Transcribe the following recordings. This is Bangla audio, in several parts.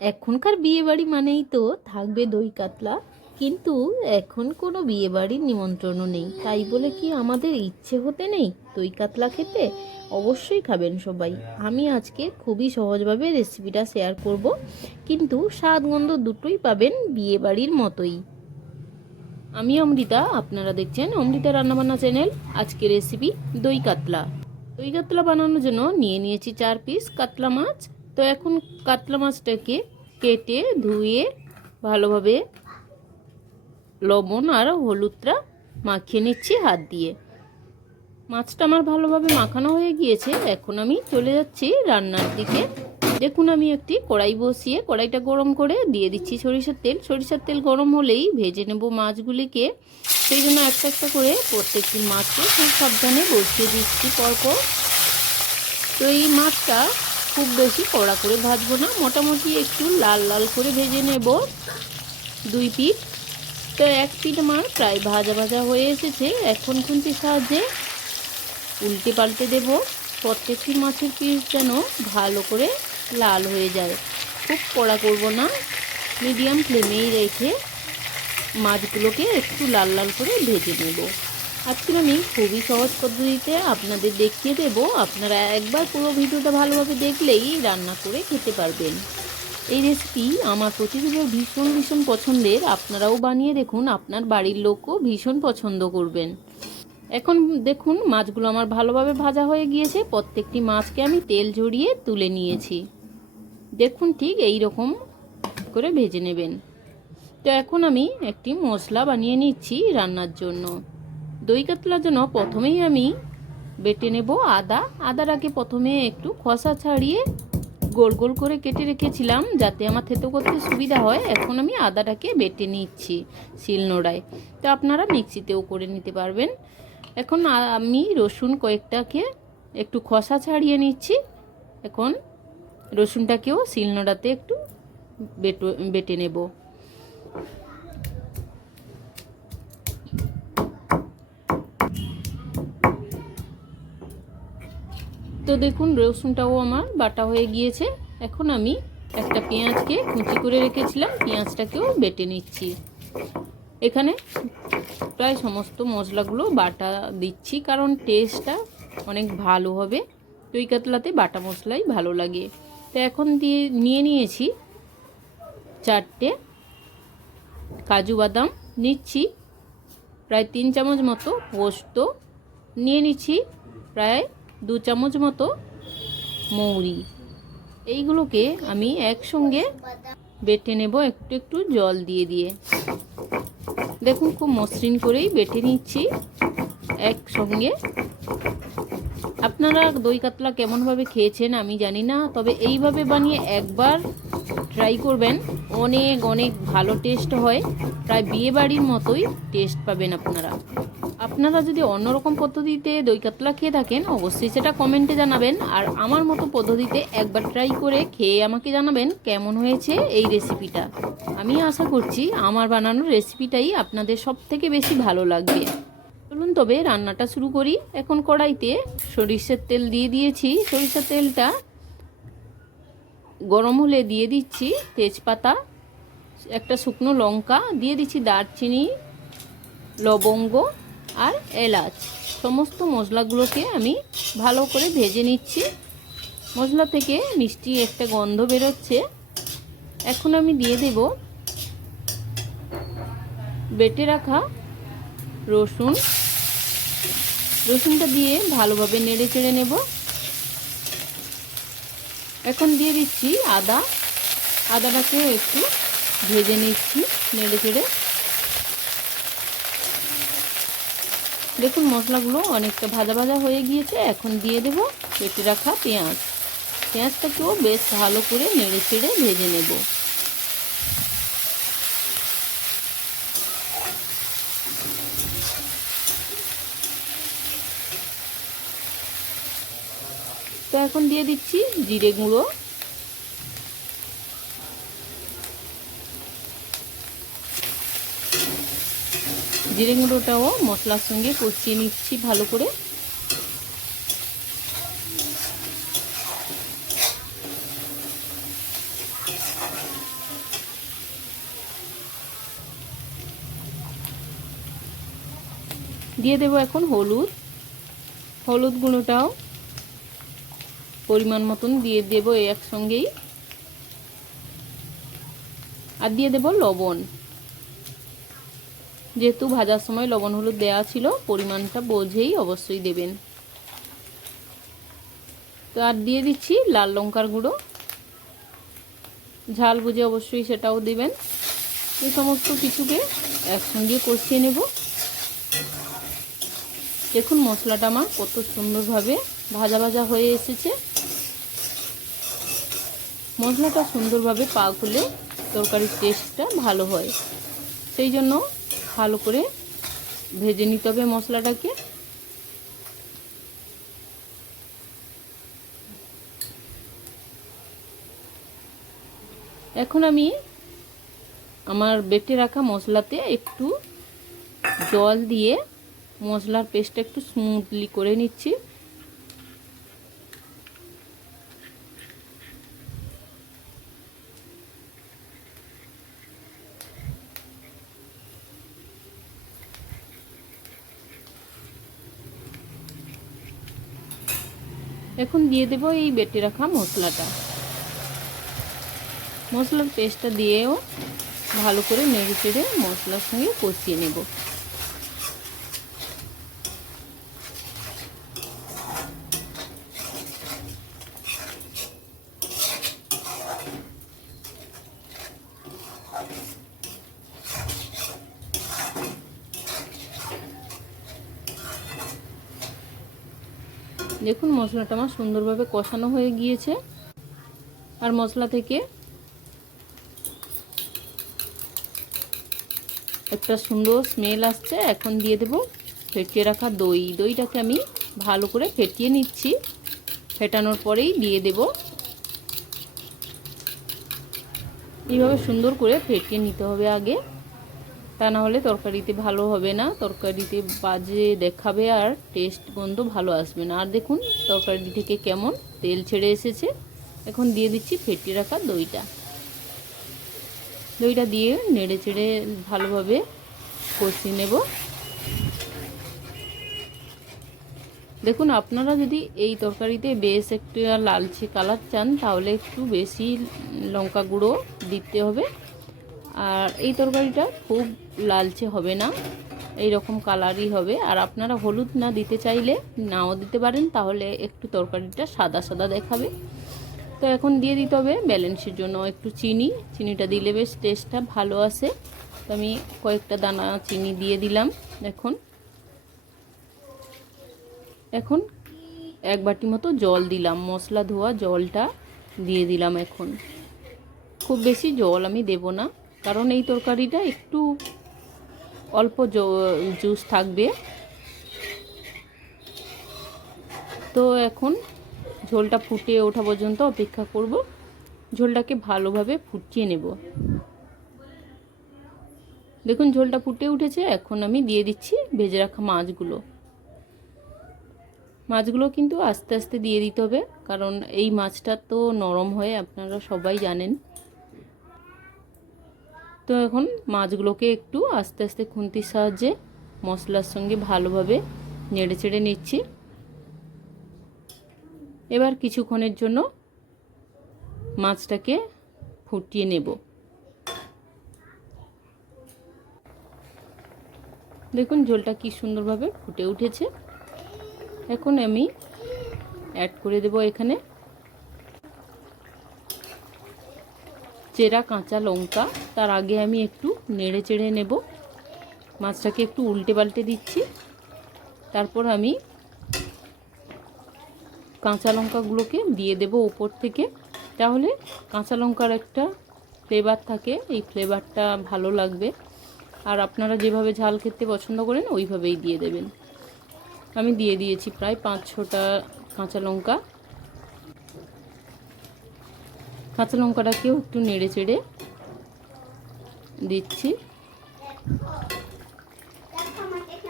এখনকার বিয়ে বাড়ি মানেই তো থাকবে দই কাতলা। কিন্তু এখন কোনো বিয়ে বাড়ির নিমন্ত্রণও নেই। তাই বলে কি আমাদের ইচ্ছে হতে নেই দই কাতলা খেতে? অবশ্যই খাবেন সবাই। আমি আজকে খুবই সহজভাবে রেসিপিটা শেয়ার করব। কিন্তু স্বাদ গন্ধ দুটোই পাবেন বিয়ে বাড়ির মতোই। আমি অমৃতা, আপনারা দেখছেন অমৃতা রান্নাবান্না চ্যানেল আজকে রেসিপি দই কাতলা। দই কাতলা বানানোর জন্য নিয়ে নিয়েছি চার পিস কাতলা মাছ। তো এখন কাতলা মাছটাকে কেটে ধুয়ে ভালোভাবে লবণ আর হলুদটা মাখিয়ে নিচ্ছি হাত দিয়ে। মাছটা আমার ভালোভাবে মাখানো হয়ে গিয়েছে। এখন আমি চলে যাচ্ছি রান্নার দিকে। দেখুন, আমি একটি কড়াই বসিয়ে কড়াইটা গরম করে দিয়ে দিচ্ছি সরিষার তেল। সরিষার তেল গরম হলেই ভেজে নেব মাছগুলিকে। সেই জন্য একটা একটা করে প্রত্যেকটি মাছকে খুব সাবধানে বসিয়ে দিচ্ছি পরপর। তো এই মাছটা খুব বেশি কড়া করে ভাজবো না। মোটামুটি একটু লাল লাল করে ভেজে নেব। দুই পিঠ। তো এক পিঠ আমার প্রায় ভাজা ভাজা হয়ে এসেছে। এখন খুন্তির সাহায্যে উল্টে পাল্টে দেব। প্রত্যেকটি মাছের পিস যেন ভালো করে লাল হয়ে যায়। খুব কড়া করব না। মিডিয়াম ফ্লেমেই রেখে মাছগুলোকে একটু লাল লাল করে ভেজে নেব। আজকে আমি খুবই সহজ পদ্ধতিতে আপনাদের দেখিয়ে দেব। আপনারা একবার পুরো ভিডিওটা ভালোভাবে দেখলেই রান্না করে খেতে পারবেন। এই রেসিপি আমার প্রতিদিনের ভীষণ ভীষণ পছন্দের। আপনারাও বানিয়ে দেখুন, আপনার বাড়ির লোকও ভীষণ পছন্দ করবেন। এখন দেখুন, মাছগুলো আমার ভালোভাবে ভাজা হয়ে গিয়েছে। প্রত্যেকটি মাছকে আমি তেল ঝরিয়ে তুলে নিয়েছি। দেখুন ঠিক এই রকম করে ভেজে নেবেন। তো এখন আমি একটি মশলা বানিয়ে নিচ্ছি রান্নার জন্য। দই কাতলার জন্য প্রথমেই আমি বেটে নেব আদা। আদাটাকে প্রথমে একটু খসা ছাড়িয়ে গোল গোল করে কেটে রেখেছিলাম যাতে আমার থেতো করতে সুবিধা হয়। এখন আমি আদাটাকে বেটে নিচ্ছি শিলনোড়ায়। তো আপনারা মিক্সিতেও করে নিতে পারবেন। এখন আমি রসুন কয়েকটাকে একটু খসা ছাড়িয়ে নিচ্ছি। এখন রসুনটাকেও শিলনোড়াতে একটু বেটো, বেটে নেব। তো দেখুন, রসুনটাও আমার বাটা হয়ে গিয়েছে। এখন আমি একটা পেঁয়াজকে কুচি করে রেখেছিলাম, পেঁয়াজটাকেও বেটে নিচ্ছি। এখানে প্রায় সমস্ত মশলাগুলো বাটা দিচ্ছি, কারণ টেস্টটা অনেক ভালো হবে। দই কাতলাতে বাটা মশলাই ভালো লাগে। তো এখন দিয়ে, নিয়ে নিয়েছি চারটে কাজু বাদাম। নিচ্ছি প্রায় তিন চামচ মতো পোস্ত। নিয়ে নিচ্ছি প্রায় দু চামচ মতো মৌরি। এইগুলোকে আমি একসঙ্গে বেটে নেব, একটু একটু জল দিয়ে দিয়ে। দেখুন, খুব মসৃণ করেই বেটে নিচ্ছি একসঙ্গে। আপনারা দই কাতলা কেমনভাবে খেয়েছেন আমি জানি না, তবে এইভাবে বানিয়ে একবার ট্রাই করবেন। অনেক অনেক ভালো টেস্ট হয়। প্রায় বিয়ে বাড়ির মতোই টেস্ট পাবেন আপনারা। আপনারা যদি অন্যরকম পদ্ধতিতে দই কাতলা খেয়ে থাকেন, অবশ্যই সেটা কমেন্টে জানাবেন। আর আমার মতো পদ্ধতিতে একবার ট্রাই করে খেয়ে আমাকে জানাবেন কেমন হয়েছে এই রেসিপিটা আমি আশা করছি আমার বানানোর রেসিপিটাই আপনাদের সব থেকে বেশি ভালো লাগবে। চলুন তবে রান্নাটা শুরু করি। এখন কড়াইতে সরিষার তেল দিয়ে দিয়েছি। সরিষার তেলটা গরম হলে দিয়ে দিচ্ছি তেজপাতা, একটা শুকনো লঙ্কা, দিয়ে দিচ্ছি দারচিনি, লবঙ্গ আর এলাচ। সমস্ত মশলাগুলোকে আমি ভালো করে ভেজে নিচ্ছি। মশলা থেকে মিষ্টি একটা গন্ধ বেরোচ্ছে। এখন আমি দিয়ে দেব বেটে রাখা রসুন। রসুনটা দিয়ে ভালোভাবে নেড়ে চেড়ে নেব। এখন দিয়ে দিচ্ছি আদা। আদাটাকেও একটু ভেজে নিচ্ছি, নেড়ে চেড়ে। দেখুন মশলাগুলো অনেকটা ভাজা ভাজা হয়ে গিয়েছে, এখন দিয়ে দেব কেটে রাখা পেঁয়াজ। পেঁয়াজটাকেও বেশ ভালো করে নেড়ে চেড়ে ভেজে নেব। এখন দিয়ে দিচ্ছি জিরে গুঁড়ো। জিরে গুঁড়োটাও মশলার সঙ্গে কষিয়ে নিচ্ছি ভালো করে। দিয়ে দেব এখন হলুদ। হলুদ গুঁড়োটাও পরিমাণ মতন দিয়ে দেবো একসঙ্গেই। আর দিয়ে দেবো লবণ। যেহেতু ভাজার সময় লবণ হলুদ দেওয়া ছিল, পরিমাণটা বোঝেই অবশ্যই দেবেন। তো আর দিয়ে দিচ্ছি লাল লঙ্কার গুঁড়ো। ঝাল বুঝে অবশ্যই সেটাও দেবেন। এই সমস্ত কিছুকে একসঙ্গে কষিয়ে নেব। দেখুন মশলাটা আমার কত সুন্দরভাবে ভাজা ভাজা হয়ে এসেছে। মশলাটা সুন্দরভাবে পাক হলে তরকারির টেস্টটা ভালো হয়। সেই জন্য ভালো করে ভেজে নিতে হবে মশলাটাকে। এখন আমি আমার বেটে রাখা মশলাতে একটু জল দিয়ে মশলার পেস্টটা একটু স্মুথলি করে নিচ্ছি। এখন দিয়ে দেব এই বেটে রাখা মশলাটা। মশলার পেস্টটা দিয়েও ভালো করে নেড়ে চেড়ে মশলার সঙ্গে কষিয়ে নেব। দেখুন, মশলাটা আমার সুন্দরভাবে কষানো হয়ে গিয়েছে। আর মশলা থেকে একটা সুন্দর স্মেল আসছে। এখন দিয়ে দেব ফেটিয়ে রাখা দই। দইটাকে আমি ভালো করে ফেটিয়ে নিচ্ছি। ফেটানোর পরেই দিয়ে দেব। এইভাবে সুন্দর করে ফেটিয়ে নিতে হবে আগে। তা না হলে তরকারিতে ভালো হবে না। তরকারিতে বাজে দেখাবে আর টেস্ট গন্ধ ভালো আসবে না। আর দেখুন তরকারি থেকে কেমন তেল ছেড়ে এসেছে। এখন দিয়ে দিচ্ছি ফেটিয়ে রাখা দইটা। দইটা দিয়ে নেড়ে চেড়ে ভালোভাবে কষিয়ে নেব। দেখুন, আপনারা যদি এই তরকারিতে বেশ একটু লালচে কালার চান, তাহলে একটু বেশি লঙ্কা গুঁড়ো দিতে হবে। আর এই তরকারিটা খুব লালচে হবে না এই রকম কালারই হবে। আর আপনারা হলুদ না দিতে চাইলে নাও দিতে পারেন, তাহলে একটু তরকারিটা সাদা সাদা দেখাবে। তো এখন দিয়ে দিতে হবে ব্যালেন্সের জন্য একটু চিনি। চিনিটা দিলে বেশ টেস্টটা ভালো আসে। তো আমি কয়েকটা দানা চিনি দিয়ে দিলাম এখন। এখন এক বাটি মতো জল দিলাম, মশলা ধোয়া জলটা দিয়ে দিলাম এখন। খুব বেশি জল আমি দেব না। কারণ এই তরকারিটা একটু অল্প জুস থাকবে। তো এখন ঝোলটা ফুটে ওঠা পর্যন্ত অপেক্ষা করব। ঝোলটাকে ভালোভাবে ফুটিয়ে নেব। দেখুন, ঝোলটা ফুটে উঠেছে। এখন আমি দিয়ে দিচ্ছি ভেজে রাখা মাছগুলো। মাছগুলো কিন্তু আস্তে আস্তে দিয়ে দিতে হবে, কারণ এই মাছটা তো নরম হয়, আপনারা সবাই জানেন। তো এখন মাছগুলোকে একটু আস্তে আস্তে খুন্তির সাহায্যে মশলার সঙ্গে ভালোভাবে নেড়ে চেড়ে নিচ্ছি। এবার কিছুক্ষণের জন্য মাছটাকে ফুটিয়ে নেব। দেখুন ঝোলটা কি সুন্দরভাবে ফুটে উঠেছে। এখন আমি অ্যাড করে দেব এখানে। চেরা কাঁচা লঙ্কা, তার আগে আমি একটু নেড়ে চেড়ে নেব। মাছটাকে একটু উল্টে পাল্টে দিচ্ছি। তারপর আমি কাঁচা লঙ্কাগুলোকে দিয়ে দেব ওপর থেকে। তাহলে কাঁচা লঙ্কার একটা ফ্লেভার থাকে, এই ফ্লেভারটা ভালো লাগবে। আর আপনারা যেভাবে ঝাল খেতে পছন্দ করেন, ওইভাবেই দিয়ে দেবেন। আমি দিয়ে দিয়েছি প্রায় পাঁচ ছটা কাঁচা লঙ্কা। কাঁচা লঙ্কাটাকেও একটু নেড়ে চেড়ে দিচ্ছি।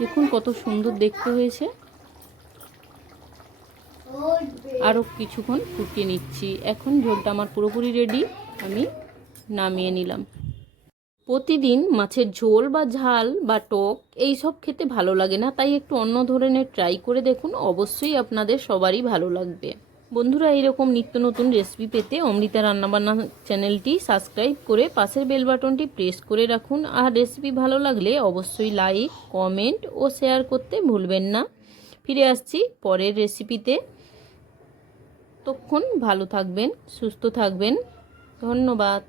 দেখুন কত সুন্দর দেখতে হয়েছে। আরও কিছুক্ষণ ফুটিয়ে নিচ্ছি। এখন ঝোলটা আমার পুরোপুরি রেডি আমি নামিয়ে নিলাম। প্রতিদিন মাছের ঝোল বা ঝাল বা টক এই সব খেতে ভালো লাগে না, তাই একটু অন্য ধরনের ট্রাই করে দেখুন। অবশ্যই আপনাদের সবারই ভালো লাগবে। বন্ধুরা, এইরকম নিত্য নতুন রেসিপি পেতে অমৃতা রান্নাবান্না চ্যানেলটি সাবস্ক্রাইব করে পাশের বেল বাটনটি প্রেস করে রাখুন। আর রেসিপি ভালো লাগলে অবশ্যই লাইক কমেন্ট ও শেয়ার করতে ভুলবেন না। ফিরে আসছি পরের রেসিপিতে তখন ভালো থাকবেন, সুস্থ থাকবেন। ধন্যবাদ।